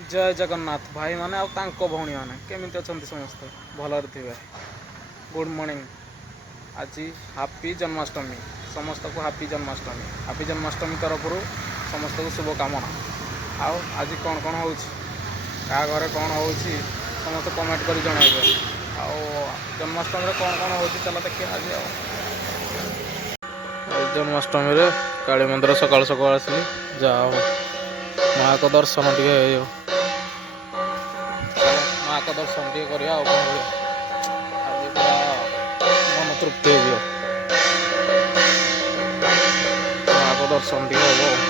जय जगन्नाथ भाई माने आ भौणी मैंने केमी अच्छा समस्ते भलरे थे। Good morning. आज हापी जन्माष्टमी समस्त को हापी जन्माष्टमी तरफ समस्त को शुभकामना। आओ आज कौन कौन हो घरे कौन हो समस्त कमेंट कर जनइबे। आओ जन्माष्टमी कौन कौन हो चल देखिए आज। जन्माष्टमी रे काली मंदिर सकाल सकाल आसली जाओ माँ को दर्शन टे माँ को दर्शन टे कर मन तृप्ति हो माँ को दर्शन टे हम।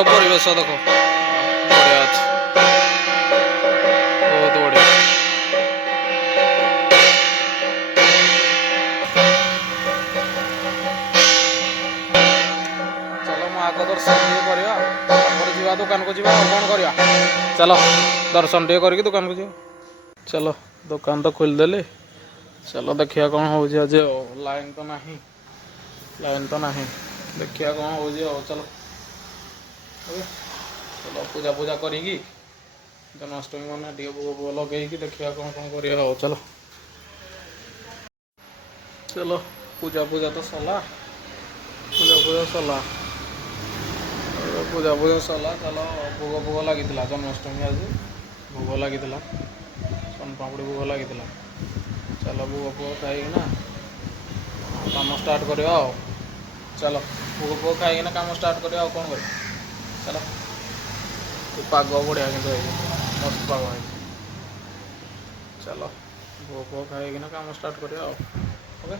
परिवेश देखो बढ़िया अच्छे बहुत बढ़िया। चलो माँ को दर्शन टे करवा दुकान को जावा कौन करवा। चलो दर्शन टे करके दुकान को जाओ। चलो दुकान तो खोलदेली। चलो देखिया कौन हो आज। लाइन तो नहीं देखिया कौन हो। चलो चलो पूजा पूजा करी जन्माष्टमी मैंने टे भोग लगे देखिया कौन कौन कर। चलो चलो पूजा पूजा तो सरला पूजा सरला। चलो भोग भोग लगी जन्माष्टमी आज भोग लगी सोन पापड़ी भोग लगी। चलो भोग भोग खाई काम स्टार्ट करवा। चलो भोग भोग खाई काम स्टार्ट करवा कौन कर। चलो पाग बढ़िया कि मस्त पाग है। चलो भोग भोग खाई काम स्टार्ट करवा। ओके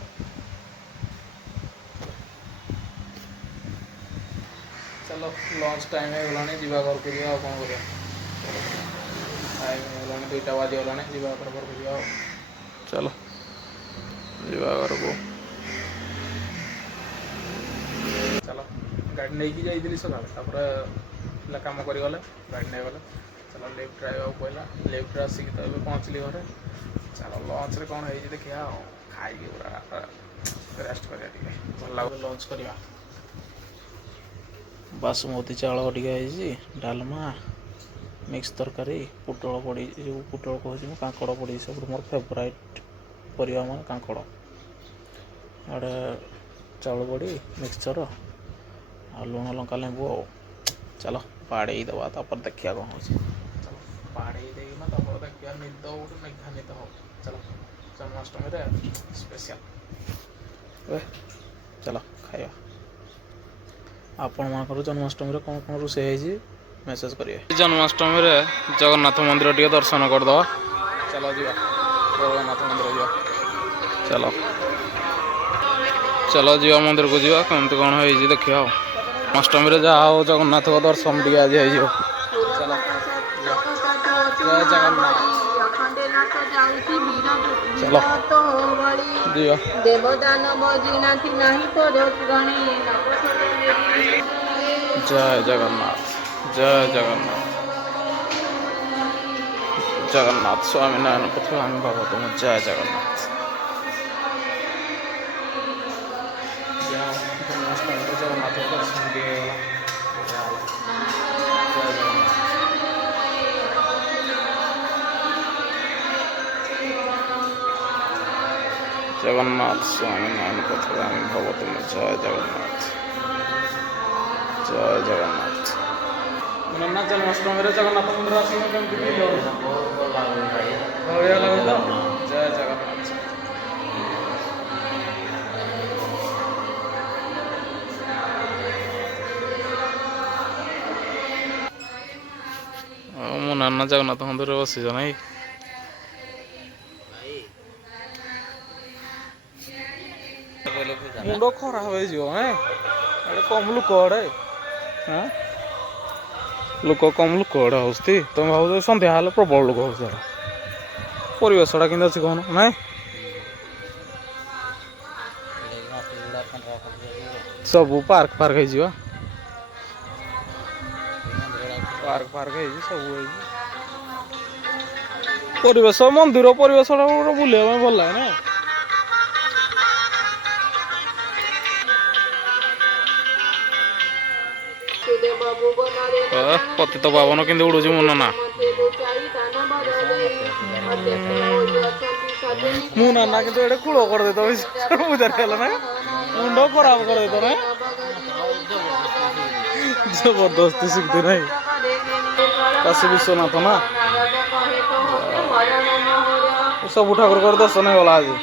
चलो लंच टाइम होगा जीवा घर को जा कौन कर। टाइम होगा 2टा बाजीगला जीवा घर को जा। चलो जीवा घर को। चलो गाड़ी नहीं जाइली सका पिला कम कर गले गाड़ी नहीं गले। चलो लिफ्ट आया पड़ा लिफ्ट आसिक तो ये पहुँचली घरे। चलो लंच रे कौन है देखिए खाई पूरा रेस्ट कर भल लगे लंच करवा। बासमती चाउल टे डालमा मिक्स तरकारी पुटल पड़ी जो पुटल कहूँ कांकड़ पड़ी सब मोर फेवराइट परिवा मान कांकड़ आड़े चाउल बड़ी मिक्सचर आ लुण लंका लेंबू। चलो पाड़े दबा देखिया कौन हो। चलो पाड़े देखा देखिया निद गोटे मेघा निद हो। चलो जन्माष्टमी स्पेशल चलो खाया। आपण मान जन्माष्टमी कौन कौन रोषे मेसेज करेंगे। जन्माष्टमी जगन्नाथ मंदिर टे दर्शन करदे। चलो जी जगन्नाथ मंदिर जा। चलो चलो जीवा मंदिर को जीवा कमती कौन हो देखिए। अष्टमी जहाँ हो जगन्नाथ को दर्शन टे आज हो। चलो जय जगन्नाथ। चलो जीवा जय जगन्नाथ जय जगन्नाथ जगन्नाथ स्वामी नारायण पथगामी भगवत जय जगन्नाथ। जगन्नाथ दर्शन जगन्नाथ स्वामी नारायण पथगामी भगवत जय जगन्नाथ जय जगन्नाथ। ना जन्माष्टमी जगन्नाथ मंदिर आसिक बढ़िया लगे तो जय जगन्नाथ। मो नाना जगन्नाथ मंदिर बस ना। ମୁଣ୍ଡ ଖରାପ ହେଇଯିବ ଏଡ଼େ କମ୍ ଲୋକ ଆଡ଼େ ଲୋକ କମ୍ ଲୋକ ଆଡ଼େ ହଉଛି ତମେ ଭାବୁଛ ସନ୍ଧ୍ୟା ହେଲେ ପ୍ରବଳ ଲୋକ ହଉଛି ଆଡ଼େ ପରିବେଶଟା କେମିତି ଅଛି କହୁନ ନାଇଁ ସବୁ ପାର୍କ ହେଇଯିବ ପାର୍କ ହେଇଛି ସବୁ ହେଇଛି ପରିବେଶ ମନ୍ଦିର ପରିବେଶଟା ବୁଲିବା ପାଇଁ ଭଲ ଲାଗେ ନା ପତିତ ପାବନ କେମିତି ଉଡୁଛି ମୋ ନନା ମୁଁ ନାନା କିନ୍ତୁ ଏଇଟା କୂଳ କରିଦେଇଥ ବୁଝାର ହେଲା ନା ମୁଣ୍ଡ ଖରାପ କରିଦେଇଥ ନା ଜବରଦସ୍ତି ଶିଖତେ ନାହିଁ କାଶୀ ବିଶ୍ୱନାଥ ନା ସବୁ ଠାକୁରଙ୍କର ଦର୍ଶନ ହେଇଗଲା ଆଜି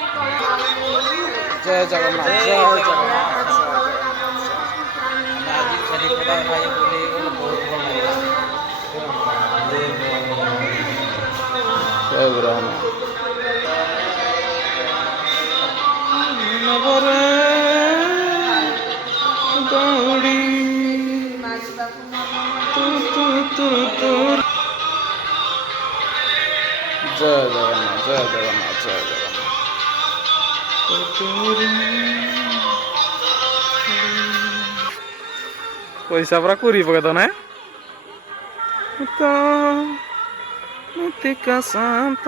ଜୟ ଜଗନ୍ନାଥ ଜୟ ଜଗନ୍ନାଥ ଜୟ ବ୍ରହ୍ମ ଦୌଡ଼ି ଜୟ ଜଗନ୍ନାଥ ଜୟ ଜଗନ୍ନାଥ ଜୟ ଜଗନ୍ନାଥ ପଇସା ପୁରା କୁରି ପକେଇତ ନା ମୃତ୍ତିକା ଶାନ୍ତ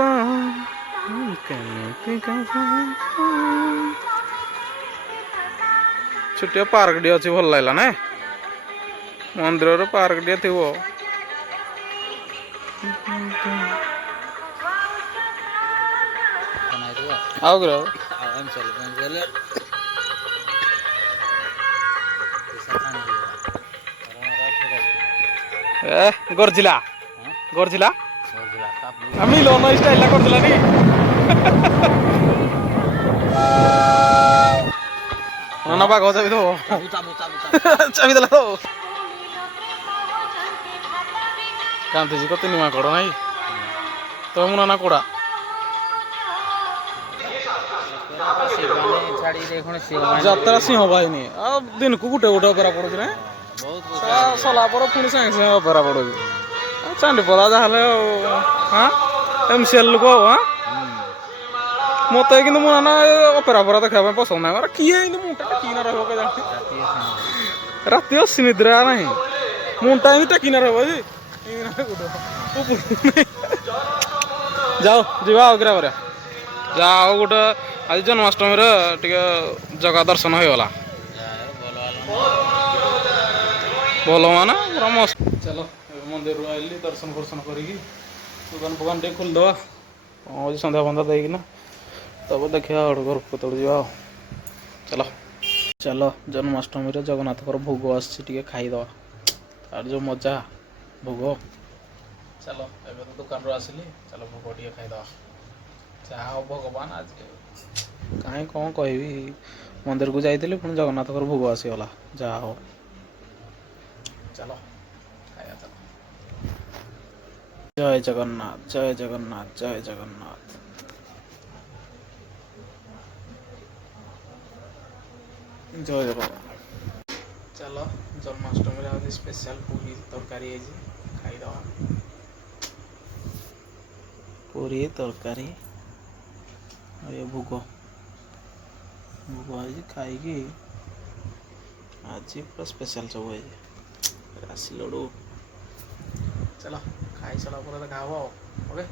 ଛୋଟିଆ ପାର୍କଟିଏ ଅଛି ଭଲ ଲାଗିଲା ନା ମନ୍ଦିରର ପାର୍କଟିଏ ଥିବ ଆଉ କିରା ଗର୍ଜିଲା ଗର୍ଜିଲା ମିଲନ ଷ୍ଟାଇଲ କରିଥିଲା ନି ନା ବାଘ ଚାବି ଦବ ଚାବି ଦେଲା ତ କାନ୍ଧିଛି କତି ନୂଆ କଡ଼ ନାଇଁ ତମେ ମୁଁ ନାନା କୋଡ଼ା ଯାତ୍ରା ସିଂହ ବାହିନୀ ଆଉ ଦିନକୁ ଗୋଟେ ଅପେରା ପଡୁଛି ନା ସଲା ପରେ ପୁଣି ସାଙ୍ଗେ ସାଙ୍ଗେ ଅପେରା ପଡୁଛି ଚାଣ୍ଡିପଦା ଯାହେଲେ MCL ଲୋକ ମତେ କିନ୍ତୁ ମୁଁ ନା ଅପେରା ଦେଖିବା ପାଇଁ ପସନ୍ଦ ନାହିଁ କିଏ କିନ୍ତୁ ମୁଁଟା ଟେକିନା ରହିବ କେଜାଣି ରାତି ଅନିଦ୍ରା ନାହିଁ ମୁଁଟା ଏମିତି ଟେକିନା ରହିବ ଯାଉ ଯିବା ଆଉ କିରା କରିବା ଯାହା ଆଉ ଗୋଟେ ଆଜି ଜନ୍ମାଷ୍ଟମୀରେ ଟିକେ ଜଗା ଦର୍ଶନ ହେଇଗଲା ଭଲ ମାନେ ପୁରା ମସ୍ତ ଚାଲ ମନ୍ଦିରରୁ ଆଇଲି ଦର୍ଶନ କରିକି ଦୋକାନ ଫୋକାନ ଟିକେ ଖୋଲିଦେବା କ'ଣ ହେଉଛି ସନ୍ଧ୍ୟା ଫନ୍ଧ୍ୟା ଦେଇକିନା ତାପରେ ଦେଖିବା ଆଉ ଘରକୁ କେତେବେଳେ ଯିବା ଆଉ ଚାଲ ଜନ୍ମାଷ୍ଟମୀରେ ଜଗନ୍ନାଥଙ୍କର ଭୋଗ ଆସିଛି ଟିକେ ଖାଇଦେବା ତାର ଯେଉଁ ମଜା ଭୋଗ ଚାଲ ଏବେ ତ ଦୋକାନରୁ ଆସିଲି ଚାଲ ଭୋଗ ଟିକେ ଖାଇଦେବା ଯାହା ହଉ ଭଗବାନ ଆଜି କାହିଁ କ'ଣ କହିବି ମନ୍ଦିରକୁ ଯାଇଥିଲି ପୁଣି ଜଗନ୍ନାଥଙ୍କର ଭୋଗ ଆସିଗଲା ଯାହା ହଉ ଚାଲ ଖାଇବା ଚାଲ ଜୟ ଜଗନ୍ନାଥ ଜୟ ଜଗନ୍ନାଥ ଜୟ ଜଗନ୍ନାଥ ଜୟ ଜଗନ୍ନାଥ ଚାଲ ଜନ୍ମାଷ୍ଟମୀରେ ଆଜି ସ୍ପେଶାଲ ପୁରୀ ତରକାରୀ ହେଇଛି ଖାଇଦେବା ପୁରୀ ତରକାରୀ ଏ ଭୋଗ ହେଇଛି ଖାଇକି ଆଜି ପୁରା ସ୍ପେଶାଲ ସବୁ ହେଇଛି ଆସିଲୁ ଚାଲ ଖାଇସାରିଲା ପରେ ଦେଖା ହବ ଆଉ ଓକେ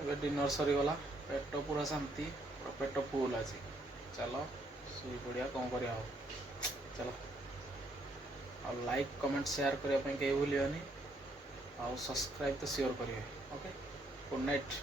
ଏବେ ଡିନର ସରିଗଲା ପେଟ ପୁରା ଶାନ୍ତି ପୁରା ପେଟ ଫୁଲ ଅଛି ଚାଲ ଶୋଇ ପଡ଼ିଆ କ'ଣ କରିବା ଆଉ ଚାଲ ଆଉ ଲାଇକ୍ କମେଣ୍ଟ ସେୟାର କରିବା ପାଇଁ କେହି ଭୁଲିବନି ଆଉ ସବସ୍କ୍ରାଇବ୍ ତ ସିଓର କରିବେ ଓକେ ଗୁଡ୍ ନାଇଟ୍